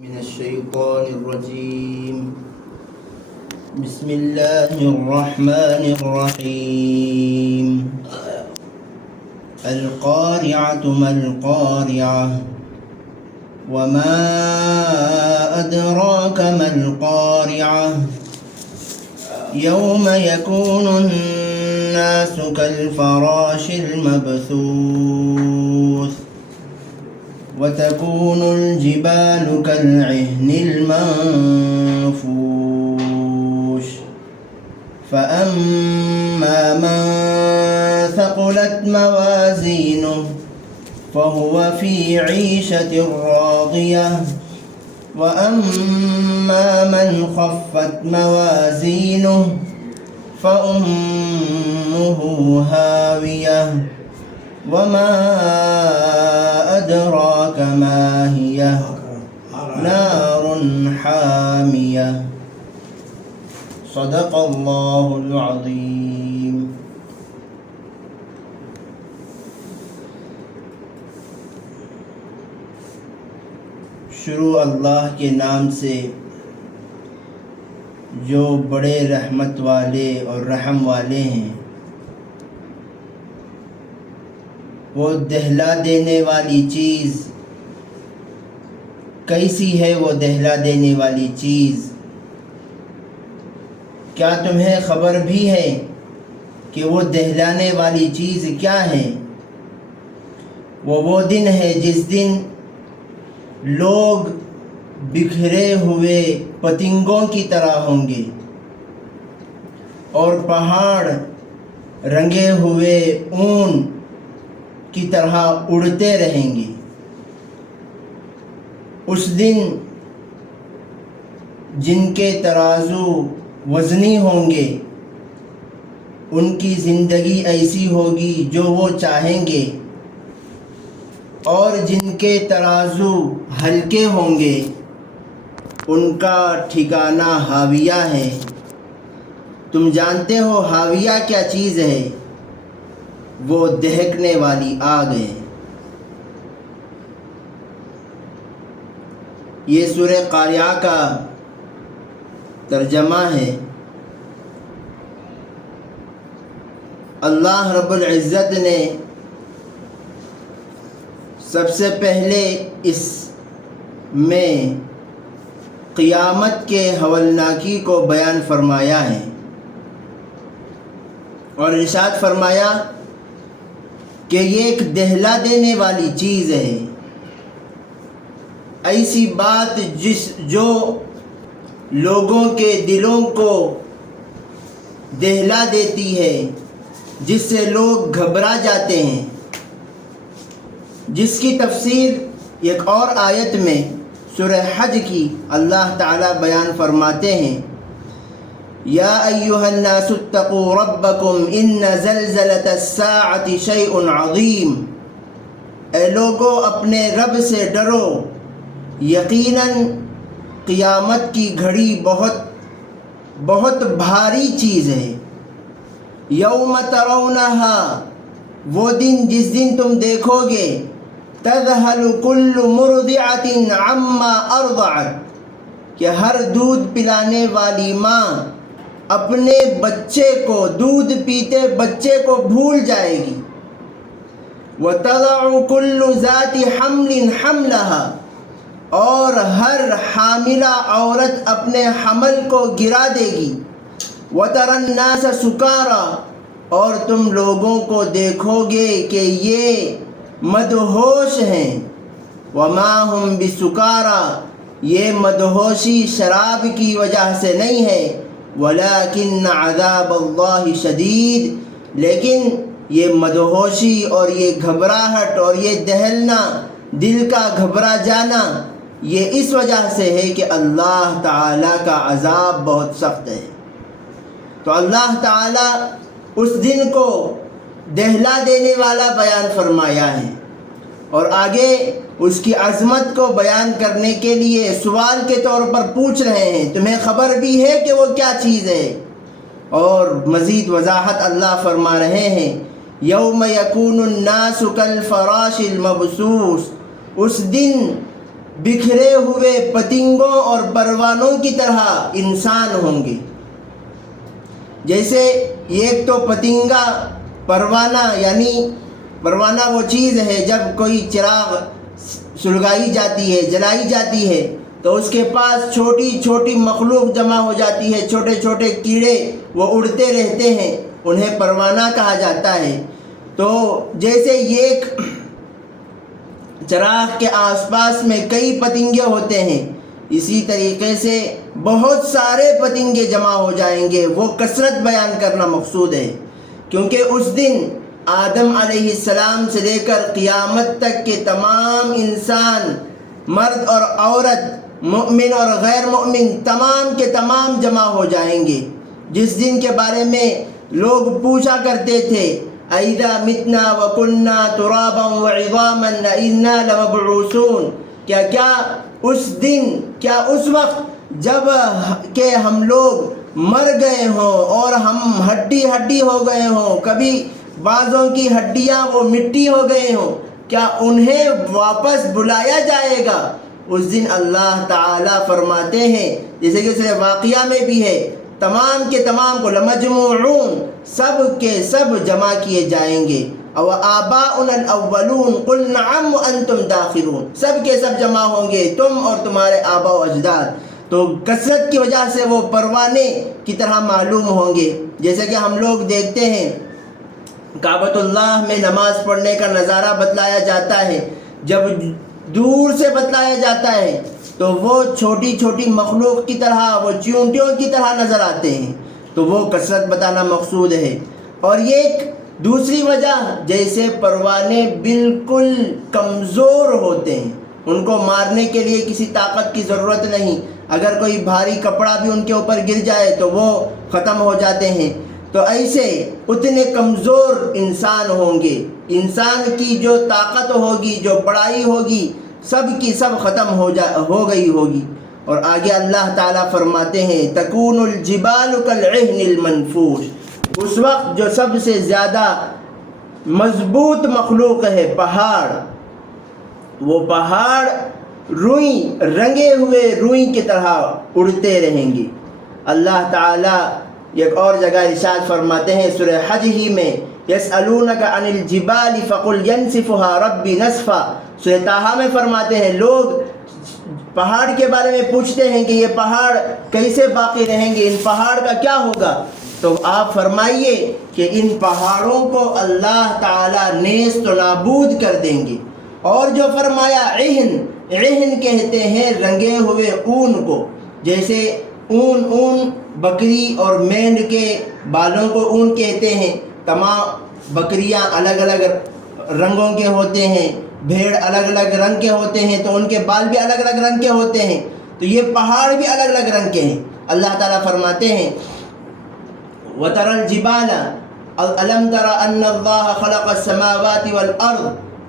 من الشيطان الرجيم. بسم الله الرحمن الرحيم. القارعة ما القارعة وما أدراك ما القارعة يوم يكون الناس كالفراش المبثوث وتكون الجبال كالعهن المنفوش فأما من ثقلت موازينه فهو في عيشة راضية وأما من خفت موازينه فأمه هاوية وما أدراك ما هي نار حامية. صدق الله العظيم. شروع اللہ کے نام سے جو بڑے رحمت والے اور رحم والے ہیں. وہ دہلا دینے والی چیز کیسی ہے؟ وہ دہلا دینے والی چیز کیا تمہیں خبر بھی ہے کہ وہ دہلانے والی چیز کیا ہے؟ وہ دن ہے جس دن لوگ بکھرے ہوئے پتنگوں کی طرح ہوں گے اور پہاڑ رنگے ہوئے اون کی طرح اڑتے رہیں گے. اس دن جن کے ترازو وزنی ہوں گے ان کی زندگی ایسی ہوگی جو وہ چاہیں گے، اور جن کے ترازو ہلکے ہوں گے ان کا ٹھکانہ ہاویہ ہے. تم جانتے ہو ہاویہ کیا چیز ہے؟ وہ دہکنے والی آگ ہے. یہ سورہ قاریعہ کا ترجمہ ہے. اللہ رب العزت نے سب سے پہلے اس میں قیامت کے ہولناکی کو بیان فرمایا ہے اور ارشاد فرمایا کہ یہ ایک دہلا دینے والی چیز ہے. ایسی بات جو لوگوں کے دلوں کو دہلا دیتی ہے، جس سے لوگ گھبرا جاتے ہیں، جس کی تفسیر ایک اور آیت میں سورہ حج کی اللہ تعالیٰ بیان فرماتے ہیں: یا ایھا الناس اتقوا ربکم ان زلزلۃ الساعۃ شیء عظیم. اے لوگو اپنے رب سے ڈرو، یقیناً قیامت کی گھڑی بہت بھاری چیز ہے. یوم ترونھا، وہ دن جس دن تم دیکھو گے، تذہل کل مرضعۃ عما ارضعت، کہ ہر دودھ پلانے والی ماں اپنے بچے کو، دودھ پیتے بچے کو بھول جائے گی. وَتَضَعُ كُلُّ ذَاتِ حَمْلٍ حَمْلَهَا، اور ہر حاملہ عورت اپنے حمل کو گرا دے گی. وَتَرَى النَّاسَ سُكَارَى، اور تم لوگوں کو دیکھو گے کہ یہ مدہوش ہیں. وَمَا هُمْ بِسُكَارَى، یہ مدہوشی شراب کی وجہ سے نہیں ہے. وَلَكِنَّ عَذَابَ اللَّهِ شَدِيدٌ، لیکن یہ مدہوشی اور یہ گھبراہٹ اور یہ دہلنا، دل کا گھبرا جانا، یہ اس وجہ سے ہے کہ اللہ تعالیٰ کا عذاب بہت سخت ہے. تو اللہ تعالیٰ اس دن کو دہلا دینے والا بیان فرمایا ہے، اور آگے اس کی عظمت کو بیان کرنے کے لیے سوال کے طور پر پوچھ رہے ہیں: تمہیں خبر بھی ہے کہ وہ کیا چیز ہے؟ اور مزید وضاحت اللہ فرما رہے ہیں: یوم یکون الناس کالفراش المبثوث، اس دن بکھرے ہوئے پتنگوں اور پروانوں کی طرح انسان ہوں گے۔ جیسے ایک تو پتنگا، پروانہ، یعنی پروانہ وہ چیز ہے جب کوئی چراغ سلگائی جاتی ہے، جلائی جاتی ہے تو اس کے پاس چھوٹی چھوٹی مخلوق جمع ہو جاتی ہے، چھوٹے چھوٹے کیڑے وہ اڑتے رہتے ہیں، انہیں پروانہ کہا جاتا ہے۔ تو جیسے ایک چراغ کے آس پاس میں کئی پتنگے ہوتے ہیں، اسی طریقے سے بہت سارے پتنگے جمع ہو جائیں گے۔ وہ کثرت بیان کرنا مقصود ہے، کیونکہ اس دن آدم علیہ السلام سے لے کر قیامت تک کے تمام انسان، مرد اور عورت، مومن اور غیر مومن، تمام کے تمام جمع ہو جائیں گے۔ جس دن کے بارے میں لوگ پوچھا کرتے تھے اَإِذَا مِتْنَا وَكُنَّا تُرَابًا وَعِظَامًا أَإِنَّا لَمَبْعُوثُونَ، کیا اس دن، کیا اس وقت جب کہ ہم لوگ مر گئے ہوں اور ہم ہڈی ہڈی ہو گئے ہوں، کبھی بعضوں کی ہڈیاں وہ مٹی ہو گئے ہوں، کیا انہیں واپس بلایا جائے گا؟ اس دن اللہ تعالیٰ فرماتے ہیں، جیسے کہ سورہ واقعہ میں بھی ہے، تمام کے تمام کو لمجموعون، سب کے سب جمع کیے جائیں گے۔ او آباؤنا الاولون قل نعم وانتم داخلون، سب کے سب جمع ہوں گے، تم اور تمہارے آبا و اجداد۔ تو کثرت کی وجہ سے وہ پروانے کی طرح معلوم ہوں گے۔ جیسے کہ ہم لوگ دیکھتے ہیں کعبۃ اللہ میں نماز پڑھنے کا نظارہ بتلایا جاتا ہے، جب دور سے بتلایا جاتا ہے تو وہ چھوٹی چھوٹی مخلوق کی طرح، وہ چیونٹیوں کی طرح نظر آتے ہیں، تو وہ کثرت بتانا مقصود ہے۔ اور یہ ایک دوسری وجہ، جیسے پروانے بالکل کمزور ہوتے ہیں، ان کو مارنے کے لیے کسی طاقت کی ضرورت نہیں، اگر کوئی بھاری کپڑا بھی ان کے اوپر گر جائے تو وہ ختم ہو جاتے ہیں۔ تو ایسے اتنے کمزور انسان ہوں گے، انسان کی جو طاقت ہوگی، جو بڑائی ہوگی، سب کی سب ختم ہو گئی ہوگی۔ اور آگے اللہ تعالیٰ فرماتے ہیں تکون الجبال کالعہن المنفوش، اس وقت جو سب سے زیادہ مضبوط مخلوق ہے پہاڑ، وہ پہاڑ روئی، رنگے ہوئے روئی کی طرح اڑتے رہیں گے۔ اللہ تعالیٰ ایک اور جگہ ارشاد فرماتے ہیں سورہ حج ہی میں، یسألونک عن الجبال فقل ینسفها ربی نسفا، سورہ طٰہٰ میں فرماتے ہیں لوگ پہاڑ کے بارے میں پوچھتے ہیں کہ یہ پہاڑ کیسے باقی رہیں گے، ان پہاڑ کا کیا ہوگا؟ تو آپ فرمائیے کہ ان پہاڑوں کو اللہ تعالیٰ نیست و نابود کر دیں گے۔ اور جو فرمایا عہن، عہن کہتے ہیں رنگے ہوئے اون کو، جیسے اون بکری اور مینڈ کے بالوں کو اون کہتے ہیں۔ تمام بکریاں الگ الگ رنگوں کے ہوتے ہیں، بھیڑ الگ الگ رنگ کے ہوتے ہیں، تو ان کے بال بھی الگ الگ رنگ کے ہوتے ہیں، تو یہ پہاڑ بھی الگ الگ رنگ کے ہیں۔ اللہ تعالیٰ فرماتے ہیں وَتَرَى الْجِبَالَ أَلَمْ تَرَ أَنَّ اللَّهَ خَلَقَ السَّمَاوَاتِ وَالْأَرْضَ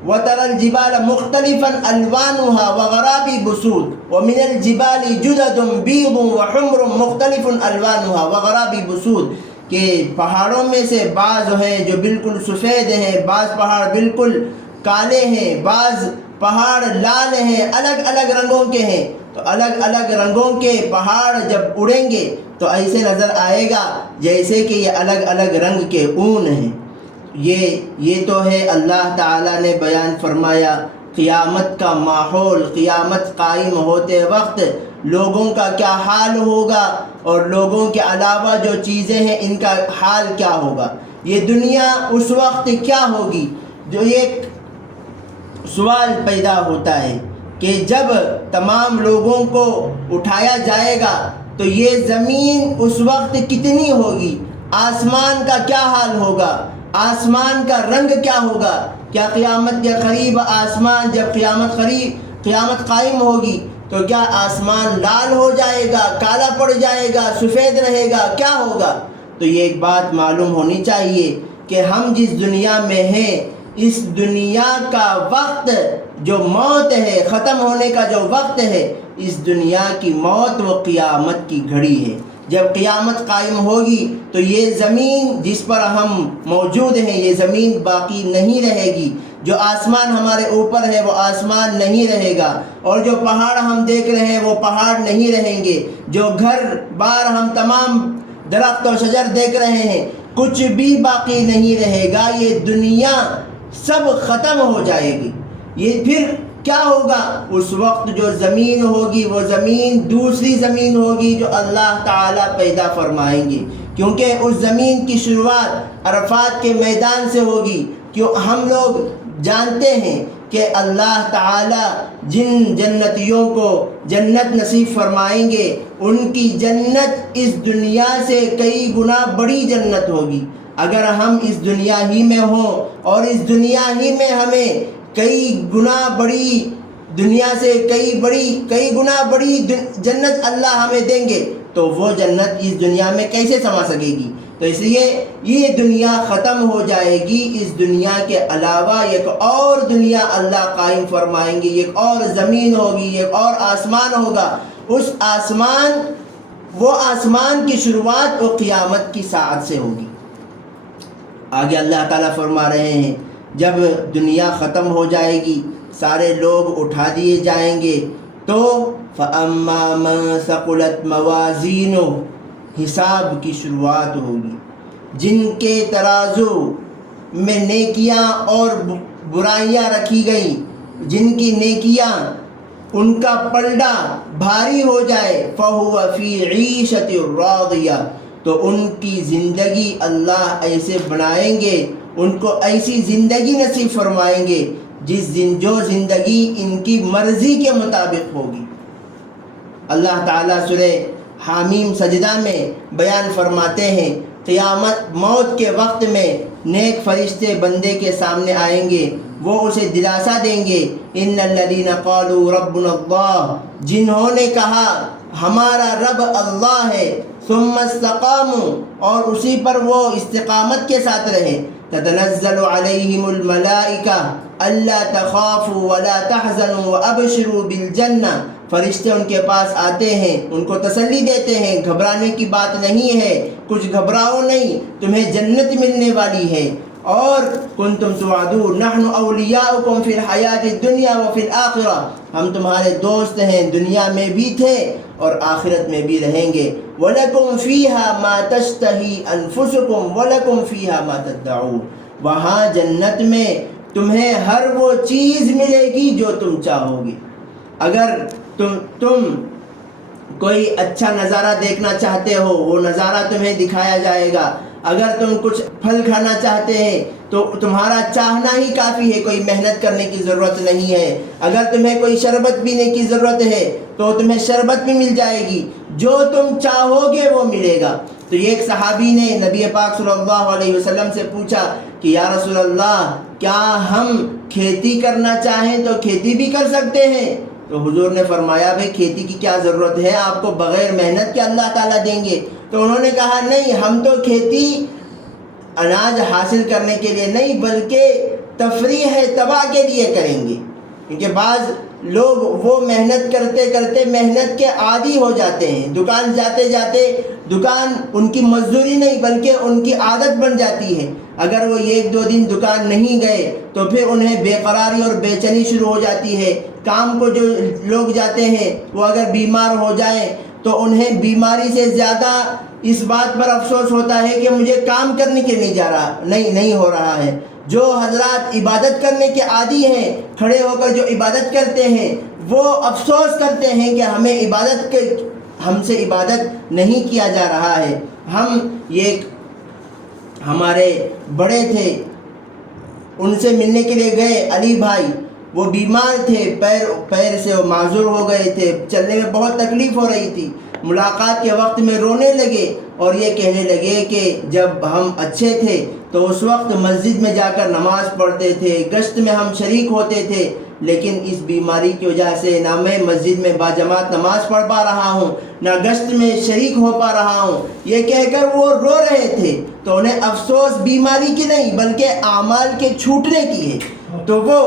وَتَرَى الْجِبَالَ مُخْتَلِفًا أَلْوَانُهَا وَغَرَابِيبُ سُودٌ وَمِنَ الْجِبَالِ جُدَدٌ بِيضٌ وَحُمْرٌ مُخْتَلِفٌ أَلْوَانُهَا وَغَرَابِيبُ سُودٌ، کہ پہاڑوں میں سے بعض ہیں جو بالکل سفید ہیں، بعض پہاڑ بالکل کالے ہیں، بعض پہاڑ لال ہیں، الگ الگ رنگوں کے ہیں۔ تو الگ الگ رنگوں کے پہاڑ جب اڑیں گے تو ایسے نظر آئے گا جیسے کہ یہ الگ الگ رنگ کے اون ہیں۔ یہ تو ہے اللہ تعالیٰ نے بیان فرمایا قیامت کا ماحول، قیامت قائم ہوتے وقت لوگوں کا کیا حال ہوگا، اور لوگوں کے علاوہ جو چیزیں ہیں ان کا حال کیا ہوگا، یہ دنیا اس وقت کیا ہوگی۔ جو ایک سوال پیدا ہوتا ہے کہ جب تمام لوگوں کو اٹھایا جائے گا تو یہ زمین اس وقت کتنی ہوگی، آسمان کا کیا حال ہوگا، آسمان کا رنگ کیا ہوگا، کیا قیامت کے قریب آسمان، جب قیامت قائم ہوگی تو کیا آسمان لال ہو جائے گا، کالا پڑ جائے گا، سفید رہے گا، کیا ہوگا؟ تو یہ ایک بات معلوم ہونی چاہیے کہ ہم جس دنیا میں ہیں، اس دنیا کا وقت جو موت ہے، ختم ہونے کا جو وقت ہے، اس دنیا کی موت وہ قیامت کی گھڑی ہے۔ جب قیامت قائم ہوگی تو یہ زمین جس پر ہم موجود ہیں، یہ زمین باقی نہیں رہے گی، جو آسمان ہمارے اوپر ہے وہ آسمان نہیں رہے گا، اور جو پہاڑ ہم دیکھ رہے ہیں وہ پہاڑ نہیں رہیں گے، جو گھر بار ہم تمام درخت و شجر دیکھ رہے ہیں کچھ بھی باقی نہیں رہے گا، یہ دنیا سب ختم ہو جائے گی۔ یہ پھر کیا ہوگا؟ اس وقت جو زمین ہوگی وہ زمین دوسری زمین ہوگی جو اللہ تعالیٰ پیدا فرمائیں گے، کیونکہ اس زمین کی شروعات عرفات کے میدان سے ہوگی۔ کیوں ہم لوگ جانتے ہیں کہ اللہ تعالیٰ جن جنتیوں کو جنت نصیب فرمائیں گے ان کی جنت اس دنیا سے کئی گنا بڑی جنت ہوگی۔ اگر ہم اس دنیا ہی میں ہوں اور اس دنیا ہی میں ہمیں کئی گنا بڑی دنیا سے کئی گنا بڑی جنت اللہ ہمیں دیں گے تو وہ جنت اس دنیا میں کیسے سما سکے گی؟ تو اس لیے یہ دنیا ختم ہو جائے گی، اس دنیا کے علاوہ ایک اور دنیا اللہ قائم فرمائیں گے، ایک اور زمین ہوگی، ایک اور آسمان ہوگا۔ اس وہ آسمان کی شروعات وہ قیامت کی ساعت سے ہوگی۔ آگے اللہ تعالیٰ فرما رہے ہیں جب دنیا ختم ہو جائے گی، سارے لوگ اٹھا دیے جائیں گے تو فَأَمَّا مَنْ ثَقُلَتْ مَوَازِينُهُ حساب کی شروعات ہوگی۔ جن کے ترازو میں نیکیاں اور برائیاں رکھی گئیں، جن کی نیکیاں ان کا پلڑا بھاری ہو جائے فَهُوَ فِي عِيشَةٍ رَاضِيَةٍ تو ان کی زندگی اللہ ایسے بنائیں گے، ان کو ایسی زندگی نصیب فرمائیں گے جو زندگی ان کی مرضی کے مطابق ہوگی۔ اللہ تعالیٰ سورہ حامیم سجدہ میں بیان فرماتے ہیں قیامت موت کے وقت میں نیک فرشتے بندے کے سامنے آئیں گے، وہ اسے دلاسا دیں گے ان الذین قالوا ربنا اللہ، جنہوں نے کہا ہمارا رب اللہ ہے، ثم استقاموا اور اسی پر وہ استقامت کے ساتھ رہے، تتنزل علیہم الملائکہ الا تخافوا ولا تحزنوا وابشروا بالجنہ، فرشتے ان کے پاس آتے ہیں، ان کو تسلی دیتے ہیں گھبرانے کی بات نہیں ہے، کچھ گھبراؤ نہیں، تمہیں جنت ملنے والی ہے، اور کنتم توعدون نحن اولیاؤکم فی الحیات الدنیا وفی الآخرہ، ہم تمہارے دوست ہیں، دنیا میں بھی تھے اور آخرت میں بھی رہیں گے، وَلَكُمْ فِيهَا مَا تَشْتَهِي أَنفُسُكُمْ وَلَكُمْ فِيهَا مَا تَدَّعُونَ، وہاں جنت میں تمہیں ہر وہ چیز ملے گی جو تم چاہو گے۔ اگر تم کوئی اچھا نظارہ دیکھنا چاہتے ہو وہ نظارہ تمہیں دکھایا جائے گا، اگر تم کچھ پھل کھانا چاہتے ہیں تو تمہارا چاہنا ہی کافی ہے، کوئی محنت کرنے کی ضرورت نہیں ہے، اگر تمہیں کوئی شربت پینے کی ضرورت ہے تو تمہیں شربت بھی مل جائے گی، جو تم چاہو گے وہ ملے گا۔ تو یہ ایک صحابی نے نبی پاک صلی اللہ علیہ وسلم سے پوچھا کہ یا رسول اللہ کیا ہم کھیتی کرنا چاہیں تو کھیتی بھی کر سکتے ہیں؟ تو حضور نے فرمایا بھئی کھیتی کی کیا ضرورت ہے، آپ کو بغیر محنت کے اللہ تعالیٰ دیں گے۔ تو انہوں نے کہا نہیں، ہم تو کھیتی اناج حاصل کرنے کے لیے نہیں بلکہ تفریح تباہ کے لیے کریں گے، کیونکہ بعض لوگ وہ محنت کرتے کرتے محنت کے عادی ہو جاتے ہیں، دکان جاتے جاتے دکان ان کی مزدوری نہیں بلکہ ان کی عادت بن جاتی ہے، اگر وہ ایک دو دن دکان نہیں گئے تو پھر انہیں بے قراری اور بے چینی شروع ہو جاتی ہے۔ کام کو جو لوگ جاتے ہیں وہ اگر بیمار ہو جائیں تو انہیں بیماری سے زیادہ اس بات پر افسوس ہوتا ہے کہ مجھے کام کرنے کے نہیں ہو رہا ہے۔ جو حضرات عبادت کرنے کے عادی ہیں، کھڑے ہو کر جو عبادت کرتے ہیں وہ افسوس کرتے ہیں کہ ہم سے عبادت نہیں کیا جا رہا ہے۔ ہمارے بڑے تھے، ان سے ملنے کے لیے گئے، علی بھائی، وہ بیمار تھے، پیر سے وہ معذور ہو گئے تھے، چلنے میں بہت تکلیف ہو رہی تھی، ملاقات کے وقت میں رونے لگے اور یہ کہنے لگے کہ جب ہم اچھے تھے تو اس وقت مسجد میں جا کر نماز پڑھتے تھے، گشت میں ہم شریک ہوتے تھے، لیکن اس بیماری کی وجہ سے نہ میں مسجد میں باجماعت نماز پڑھ پا رہا ہوں، نہ گشت میں شریک ہو پا رہا ہوں، یہ کہہ کر وہ رو رہے تھے۔ تو انہیں افسوس بیماری کی نہیں بلکہ اعمال کے چھوٹنے کی ہے۔ تو وہ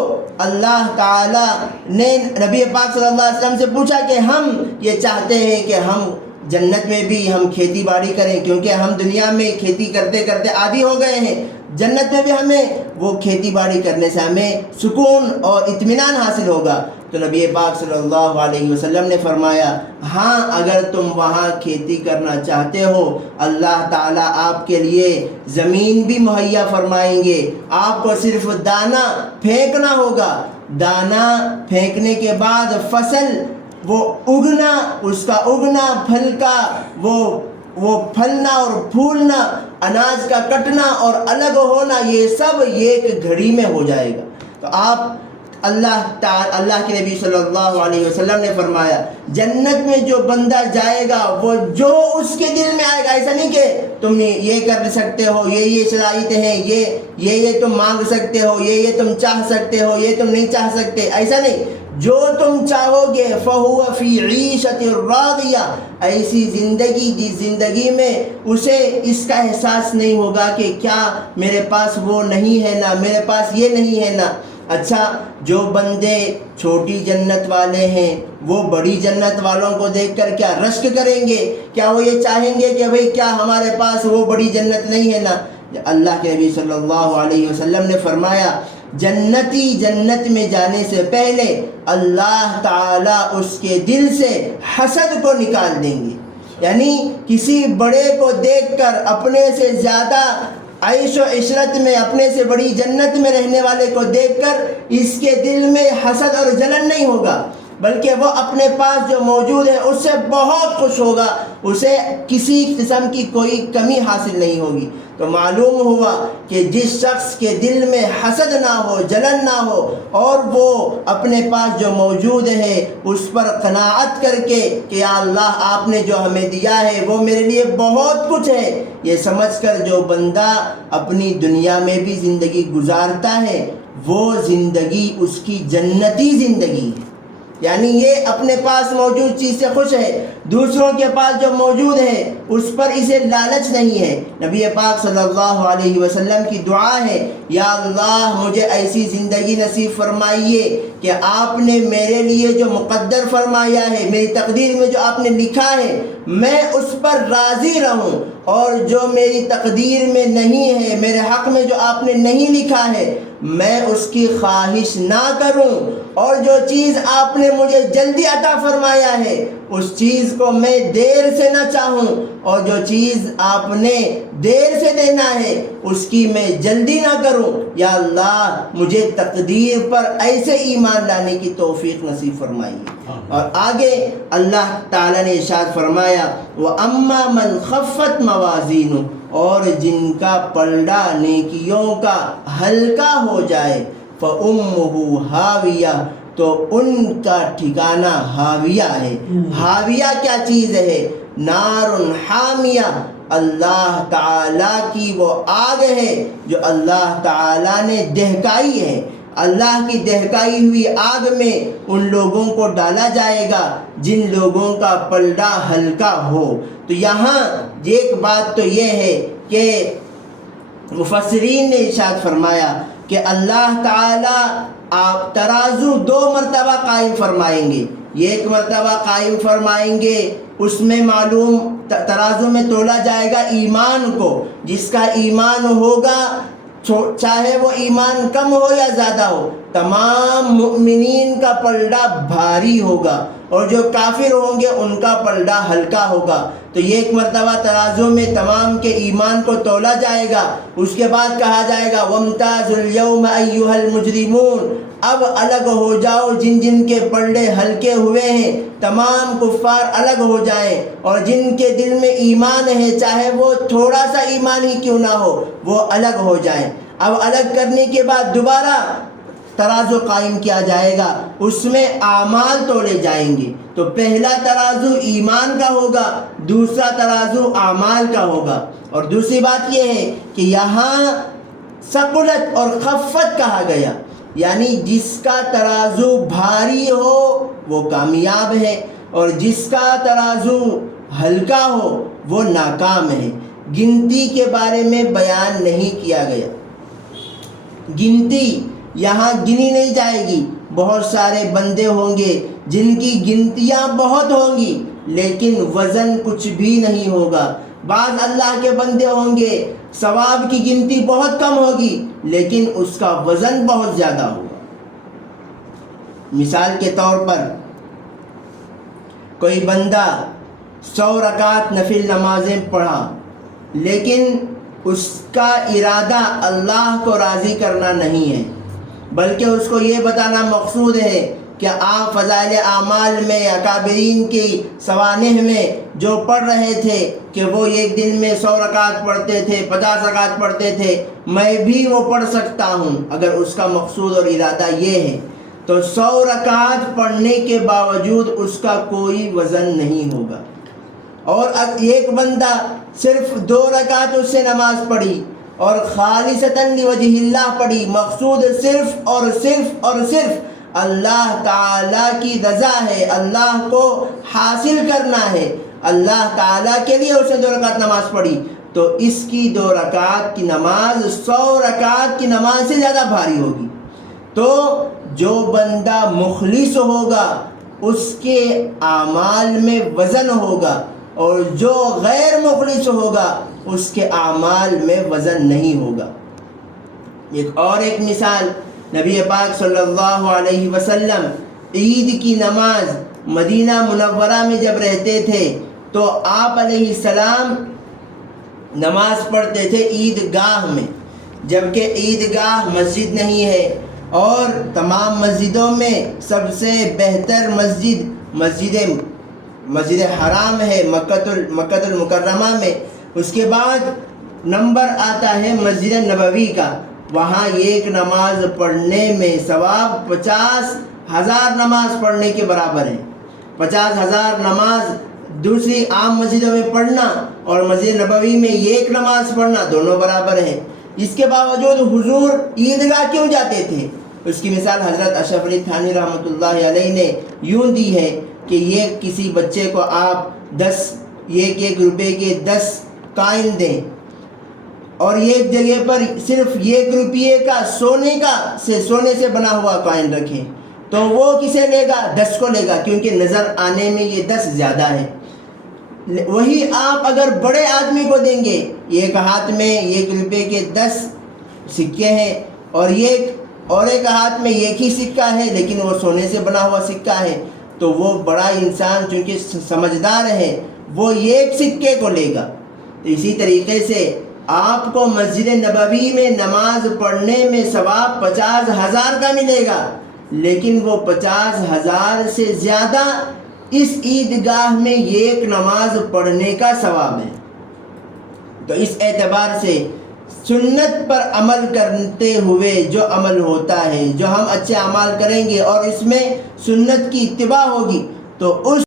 اللہ تعالیٰ نے نبی پاک صلی اللہ علیہ وسلم سے پوچھا کہ ہم یہ چاہتے ہیں کہ ہم جنت میں بھی ہم کھیتی باڑی کریں، کیونکہ ہم دنیا میں کھیتی کرتے کرتے عادی ہو گئے ہیں، جنت میں بھی ہمیں وہ کھیتی باڑی کرنے سے ہمیں سکون اور اطمینان حاصل ہوگا. تو نبی پاک صلی اللہ علیہ وسلم نے فرمایا ہاں اگر تم وہاں کھیتی کرنا چاہتے ہو اللہ تعالیٰ آپ کے لیے زمین بھی مہیا فرمائیں گے. آپ کو صرف دانہ پھینکنا ہوگا. دانہ پھینکنے کے بعد فصل وہ اگنا، اس کا اگنا، پھل کا وہ پھلنا اور پھولنا، اناج کا کٹنا اور الگ ہونا، یہ سب ایک گھڑی میں ہو جائے گا. تو آپ اللہ کے نبی صلی اللہ علیہ وسلم نے فرمایا جنت میں جو بندہ جائے گا وہ جو اس کے دل میں آئے گا، ایسا نہیں کہ تم یہ کر سکتے ہو، یہ صلاحیتیں ہیں، یہ تم مانگ سکتے ہو، یہ تم چاہ سکتے ہو، یہ تم نہیں چاہ سکتے، ایسا نہیں. جو تم چاہو گے فَهُوَ فِي عِيشَةٍ رَاضِيَةٍ، ایسی زندگی جس زندگی میں اسے اس کا احساس نہیں ہوگا کہ کیا میرے پاس وہ نہیں ہے نا، میرے پاس یہ نہیں ہے نا. اچھا جو بندے چھوٹی جنت والے ہیں وہ بڑی جنت والوں کو دیکھ کر کیا رشک کریں گے؟ کیا وہ یہ چاہیں گے کہ بھئی کیا ہمارے پاس وہ بڑی جنت نہیں ہے نا؟ اللہ کے نبی صلی اللہ علیہ وسلم نے فرمایا جنتی جنت میں جانے سے پہلے اللہ تعالیٰ اس کے دل سے حسد کو نکال دیں گے. یعنی کسی بڑے کو دیکھ کر اپنے سے زیادہ عیش و عشرت میں، اپنے سے بڑی جنت میں رہنے والے کو دیکھ کر اس کے دل میں حسد اور جلن نہیں ہوگا، بلکہ وہ اپنے پاس جو موجود ہے اس سے بہت خوش ہوگا، اسے کسی قسم کی کوئی کمی حاصل نہیں ہوگی. تو معلوم ہوا کہ جس شخص کے دل میں حسد نہ ہو، جلن نہ ہو، اور وہ اپنے پاس جو موجود ہے اس پر قناعت کر کے کہ یا اللہ آپ نے جو ہمیں دیا ہے وہ میرے لیے بہت کچھ ہے، یہ سمجھ کر جو بندہ اپنی دنیا میں بھی زندگی گزارتا ہے وہ زندگی اس کی جنتی زندگی ہے. یعنی یہ اپنے پاس موجود چیز سے خوش ہے، دوسروں کے پاس جو موجود ہے اس پر اسے لالچ نہیں ہے. نبی پاک صلی اللہ علیہ وسلم کی دعا ہے یا اللہ مجھے ایسی زندگی نصیب فرمائیے کہ آپ نے میرے لیے جو مقدر فرمایا ہے، میری تقدیر میں جو آپ نے لکھا ہے میں اس پر راضی رہوں، اور جو میری تقدیر میں نہیں ہے، میرے حق میں جو آپ نے نہیں لکھا ہے میں اس کی خواہش نہ کروں، اور جو چیز آپ نے مجھے جلدی عطا فرمایا ہے اس چیز کو میں دیر سے نہ چاہوں، اور جو چیز آپ نے دیر سے دینا ہے اس کی میں جلدی نہ کروں. یا اللہ مجھے تقدیر پر ایسے ایمان لانے کی توفیق نصیب فرمائیے. اور آگے اللہ تعالیٰ نے ارشاد فرمایا وَأَمَّا مَنْ خَفَّتْ مَوَازِينُهُ، اور جن کا پلڑا نیکیوں کا ہلکا ہو جائے فَأُمُّهُ هَاوِيَةٌ، تو ان کا ٹھکانہ ہاویہ ہے. ہاویہ کیا چیز ہے؟ نار حامیہ، اللہ تعالیٰ کی وہ آگ ہے جو اللہ تعالیٰ نے دہکائی ہے. اللہ کی دہکائی ہوئی آگ میں ان لوگوں کو ڈالا جائے گا جن لوگوں کا پلڑا ہلکا ہو. تو یہاں ایک بات تو یہ ہے کہ مفسرین نے ارشاد فرمایا کہ اللہ تعالیٰ آپ ترازو 2 مرتبہ قائم فرمائیں گے. ایک مرتبہ قائم فرمائیں گے اس میں معلوم ترازو میں تولا جائے گا ایمان کو. جس کا ایمان ہوگا چاہے وہ ایمان کم ہو یا زیادہ ہو، تمام مؤمنین کا پلڑا بھاری ہوگا، اور جو کافر ہوں گے ان کا پلڑا ہلکا ہوگا. تو یہ ایک مرتبہ ترازو میں تمام کے ایمان کو تولا جائے گا. اس کے بعد کہا جائے گا وَامْتَازُوا الْيَوْمَ أَيُّهَا الْمُجْرِمُونَ، اب الگ ہو جاؤ جن جن کے پلڑے ہلکے ہوئے ہیں، تمام کفار الگ ہو جائیں، اور جن کے دل میں ایمان ہے چاہے وہ تھوڑا سا ایمان ہی کیوں نہ ہو وہ الگ ہو جائیں. اب الگ کرنے کے بعد دوبارہ ترازو قائم کیا جائے گا، اس میں اعمال تولے جائیں گے. تو پہلا ترازو ایمان کا ہوگا، دوسرا ترازو اعمال کا ہوگا. اور دوسری بات یہ ہے کہ یہاں ثقلت اور خفت کہا گیا، یعنی جس کا ترازو بھاری ہو وہ کامیاب ہے، اور جس کا ترازو ہلکا ہو وہ ناکام ہے. گنتی کے بارے میں بیان نہیں کیا گیا. گنتی یہاں گنی نہیں جائے گی. بہت سارے بندے ہوں گے جن کی گنتیاں بہت ہوں گی لیکن وزن کچھ بھی نہیں ہوگا. بعض اللہ کے بندے ہوں گے ثواب کی گنتی بہت کم ہوگی لیکن اس کا وزن بہت زیادہ ہوگا۔ مثال کے طور پر کوئی بندہ 100 رکعت نفل نمازیں پڑھا لیکن اس کا ارادہ اللہ کو راضی کرنا نہیں ہے، بلکہ اس کو یہ بتانا مقصود ہے کہ آپ فضائل اعمال میں اکابرین کی سوانح میں جو پڑھ رہے تھے کہ وہ ایک دن میں 100 رکعت پڑھتے تھے، 50 رکعت پڑھتے تھے، میں بھی وہ پڑھ سکتا ہوں۔ اگر اس کا مقصود اور ارادہ یہ ہے تو 100 رکعت پڑھنے کے باوجود اس کا کوئی وزن نہیں ہوگا۔ اور ایک بندہ صرف 2 رکعت اس سے نماز پڑھی اور خالصتاً لوجہ اللہ پڑھی، مقصود صرف اور صرف اور صرف اللہ تعالیٰ کی رضا ہے، اللہ کو حاصل کرنا ہے، اللہ تعالیٰ کے لیے اس نے 2 رکعت نماز پڑھی، تو اس کی 2 رکعت کی نماز 100 رکعت کی نماز سے زیادہ بھاری ہوگی۔ تو جو بندہ مخلص ہوگا اس کے اعمال میں وزن ہوگا، اور جو غیر مخلص ہوگا اس کے اعمال میں وزن نہیں ہوگا۔ ایک مثال، نبی پاک صلی اللہ علیہ وسلم عید کی نماز مدینہ منورہ میں جب رہتے تھے تو آپ علیہ السلام نماز پڑھتے تھے عیدگاہ میں، جبکہ عیدگاہ مسجد نہیں ہے، اور تمام مسجدوں میں سب سے بہتر مسجد حرام ہے مکہ المکرمہ میں۔ اس کے بعد نمبر آتا ہے مسجد نبوی کا، وہاں ایک نماز پڑھنے میں ثواب 50,000 نماز پڑھنے کے برابر ہے۔ 50,000 نماز دوسری عام مسجدوں میں پڑھنا اور مسجد نبوی میں ایک نماز پڑھنا دونوں برابر ہیں۔ اس کے باوجود حضور عیدگاہ کیوں جاتے تھے؟ اس کی مثال حضرت اشرف علی تھانوی رحمۃ اللہ علیہ نے یوں دی ہے کہ یہ کسی بچے کو آپ 1 روپے کے 10 کائن دیں اور ایک جگہ پر صرف 1 روپے کا سونے سے بنا ہوا کائن رکھیں تو وہ کسے لے گا؟ 10 کو لے گا، کیونکہ نظر آنے میں یہ 10 زیادہ ہے۔ وہی آپ اگر بڑے آدمی کو دیں گے، ایک ہاتھ میں 1 روپے کے 10 سکے ہیں اور ایک ہاتھ میں ایک ہی سکہ ہے لیکن وہ سونے سے بنا ہوا سکہ ہے، تو وہ بڑا انسان چونکہ سمجھدار ہے وہ ایک سکے کو لے گا۔ تو اسی طریقے سے آپ کو مسجد نبوی میں نماز پڑھنے میں ثواب 50,000 کا ملے گا، لیکن وہ 50,000 سے زیادہ اس عیدگاہ میں ایک نماز پڑھنے کا ثواب ہے۔ تو اس اعتبار سے سنت پر عمل کرتے ہوئے جو عمل ہوتا ہے، جو ہم اچھے اعمال کریں گے اور اس میں سنت کی اتباع ہوگی تو اس